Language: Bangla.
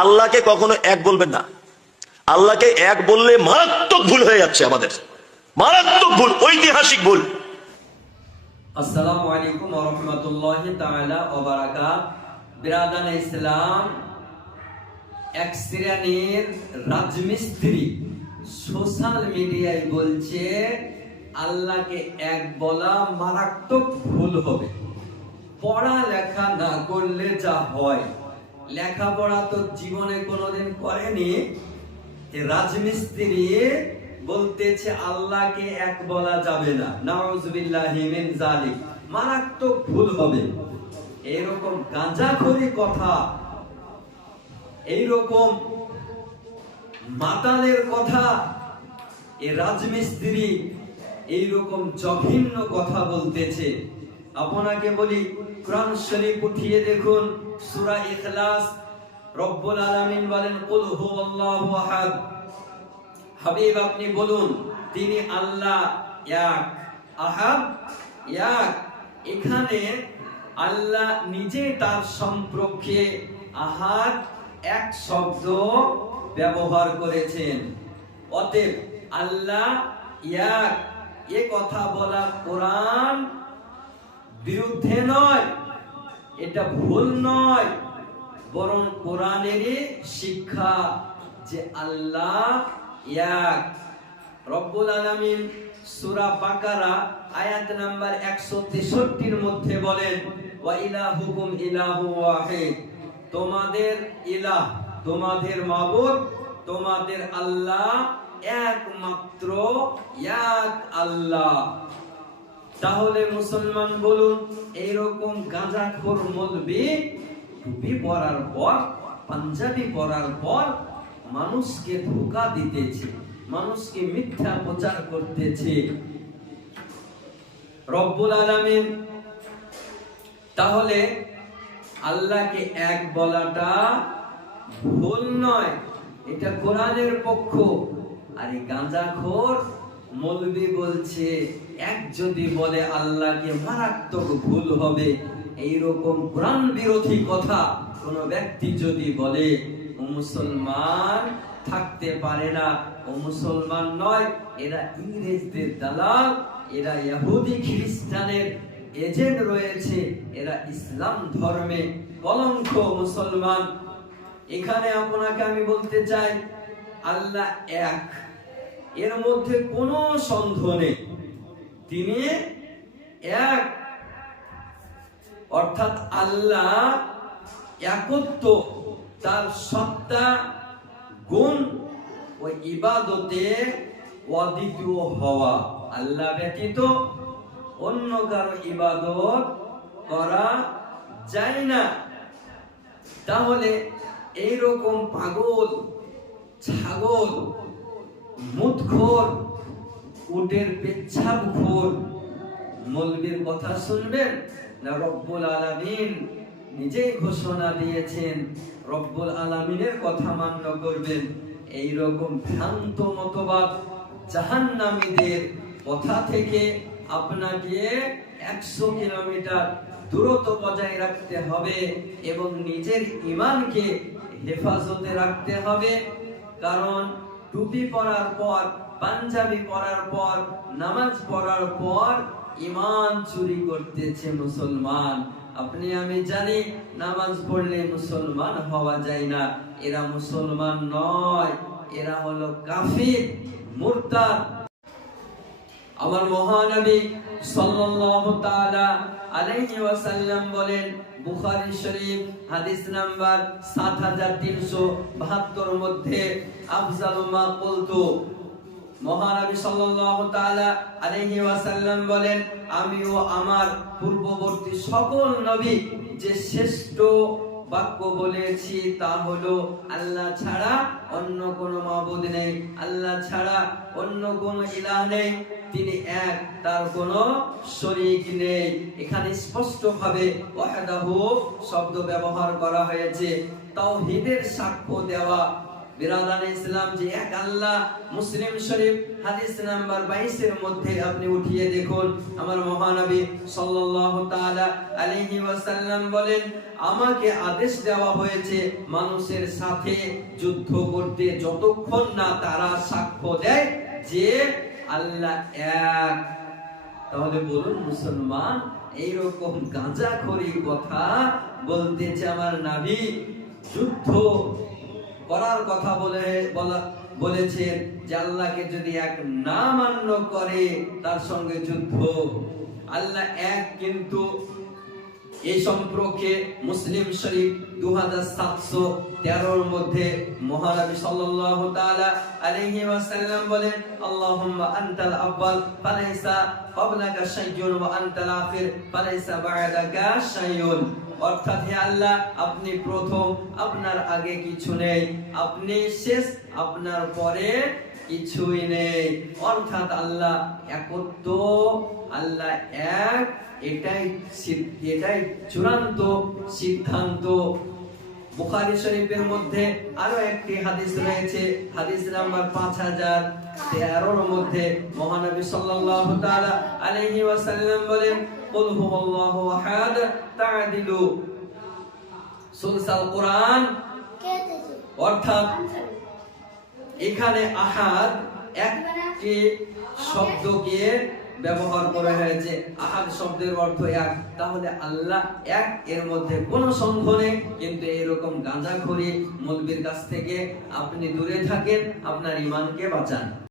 আল্লাহকে কখনো এক বলবেন না। আল্লাহকে এক বললে মারাত্মক ভুল হয়ে যাচ্ছে আমাদের। মারাত্মক ভুল, ঐতিহাসিক ভুল। আসসালামু আলাইকুম রাহমাতুল্লাহি তাআলা ওয়া বারাকাত। বিরাদান ইসলাম, এক শ্রেণির রাজমিস্ত্রি সোশ্যাল মিডিয়ায় বলছে, আল্লাহকে এক বলা মারাত্মক ভুল হবে। পড়া লেখা না করলে যা হয়। লেখাপড়া তো জীবনে কোনোদিন করেনি। রাজমিস্ত্রি বলতেছে, আল্লাহকে এক বলা যাবে না। মারাত্মক ভুল হবে। এরকম গাঁজাখড়ি কথা, এইরকম মাতালের কথা, এ রাজমিস্ত্রি এইরকম জঘন্য কথা বলতেছে। আপনাকে বলি, কোরআন শরীফ উঠিয়ে দেখুন, সূরা ইখলাস, রব্বুল আলামিন বলেন, কুল হুয়াল্লাহু আহাদ। হাবিব, আপনি বলুন, তিনি আল্লাহ এক, আহাদ এক। এখানে আল্লাহ নিজে তার সম্পর্কে আহাদ এক শব্দ ব্যবহার করেছেন। অতএব আল্লাহ এক, এ কথা বলা কোরআন বিরুদ্ধে নয়, এটা ভুল নয়। বরং কোরআনেরই শিক্ষা যে আল্লাহ এক। রব্বুল আয়াত নাম্বার 163 এর মধ্যে বলেন, ওয়া ইলাহুকুম ইলাহু ওয়াহিদ। তোমাদের ইলাহ, তোমাদের মাবুদ, তোমাদের আল্লাহ একমাত্র এক আল্লাহ। তাহলে মুসলমান বলুন এইরকম গাঁজাখোর মলবি, টুপি পরার পর, পাঞ্জাবি পরার পর মানুষকে ধোকা দিতেছে, মানুষকে মিথ্যা প্রচার করতেছে। রব্বুল আলামিন, তাহলে আল্লাহকে এক বলাটা ভুল নয়, এটা কোরআনের পক্ষ। আর এই গাঁজাখোর মৌলবি বলছে, এক যদি বলে আল্লাহকে মারাত্মক ভুল হবে, এইরকম কোরআন বিরোধী কথা কোন ব্যক্তি যদি বলে, ও মুসলমান থাকতে পারে না, ও মুসলমান নয়, এরা ইংরেজদের দালাল, এরা ইহুদি খ্রিস্টানের এজেন্ট রয়েছে, এরা ইসলাম ধর্মে কলঙ্ক মুসলমান। এখানে আপনাকে আমি বলতে চাই, আল্লাহ এক। এর মধ্যে কোনো সন্দেহ নেই। তিনি এক, অর্থাৎ আল্লাহ একত্ব তার সত্তা গুণ ও ইবাদতে অদ্বিতীয় হওয়া। আল্লাহ ব্যতীত অন্য কারও ইবাদত করা যায় না। তাহলে এইরকম পাগল, ছাগল মুদখোর উটের পেচ্ছাপ খোর মলবির কথা শুনবেন? না রব্বুল আলামিন নিজেই ঘোষণা দিয়েছেন, রব্বুল আলামিনের কথা মান্য করবেন। এই রকম ভ্রান্ত মতবাদ জাহান্নামীদের কথা থেকে আপনাকে একশো কিলোমিটার দূরত্ব বজায় রাখতে হবে এবং নিজের ইমানকে হেফাজতে রাখতে হবে। কারণ টুপি পরার পর, পাঞ্জাবি পরার পর, নামাজ পড়ার পর ইমান চুরি করতেছে মুসলমান। আপনি, আমি জানি, নামাজ পড়লে মুসলমান হওয়া যায় না। এরা মুসলমান নয়, এরা হলো কাফির, মুরতাদ। আমার মহানবী সাল্লাল্লাহু তাআলা আলাইহি ওয়াসাল্লাম বলেন, বুখারী শরীফ, হাদিস নাম্বার 7372 মধ্যে, আফজালু মা কুলতু। মহানবী সাল্লাল্লাহু তাআলা আলাইহি ওয়াসাল্লাম বলেন আমি ও আমার পূর্ববর্তী সকল নবী, যে শ্রেষ্ঠ বাক্য বলেছি, তা হলো আল্লাহ ছাড়া অন্য কোনো মাবুদ নেই। আল্লাহ ছাড়া অন্য কোনো ইলাহ নেই। তিনি এক, তার কোনো শরিক নেই। এখানে স্পষ্টভাবে ওয়াহদাহু শব্দ ব্যবহার করা হয়েছে। তাওহীদের সাক্ষ্য দেওয়া বিরাদান ইসলাম যে এক আল্লাহ মুসলিম শরীফ হাদিস নাম্বার 22 এর মধ্যে আপনি উঠিয়ে দেখুন। আমার মহানবী সাল্লাল্লাহু তাআলা আলাইহি ওয়াসাল্লাম বলেন, আমাকে আদেশ দেওয়া হয়েছে মানুষের সাথে যুদ্ধ করতে যতক্ষণ না তারা সাক্ষ্য দেয় যে আল্লাহ এক। তাহলে বলুন, মুসলমান এইরকম গাঁজাখড়ি কথা বলতেছে আমার নাবি। যুদ্ধ করার কথা বলে, বলা- বলেছেন যে আল্লাহকে যদি এক না মান্য করে, তার সঙ্গে যুদ্ধ। আল্লাহ এক কিন্তু এই সম্পর্কে মুসলিম শরীফ দু হাজার সাতশো তেরোর মধ্যে আলাইহি ওয়াসাল্লাম বলেন শাইউন অর্থাৎ হে আল্লাহ, আপনি প্রথম, আপনার আগে কিছু নেই। আপনি শেষ, আপনার পরে কিছুই নেই। অর্থাৎ আল্লাহ একত্ব আল্লাহ এক এটাই এটাই চূড়ান্ত সিদ্ধান্ত। বুখারী শরীফের মধ্যে আরও একটি হাদিস রয়েছে হাদিস নাম্বার পাঁচ হাজার তেরোর মধ্যে মহানবী সাল্লাল্লাহু তাআলা আলাইহি ওয়াসাল্লাম বলেন কুল হুয়াল্লাহু আহাদ তা'দিলু। সুলসাল কোরআন অর্থাৎ এখানে আহাদ একটি শব্দকে ব্যবহার করা হয়েছে। আহাদ শব্দের অর্থ এক। তাহলে আল্লাহ এক, এর মধ্যে কোনো সন্দেহ নেই। কিন্তু এরকম গাঁজাখড়ি মলবির কাছ থেকে আপনি দূরে থাকেন, আপনার ইমানকে বাঁচান।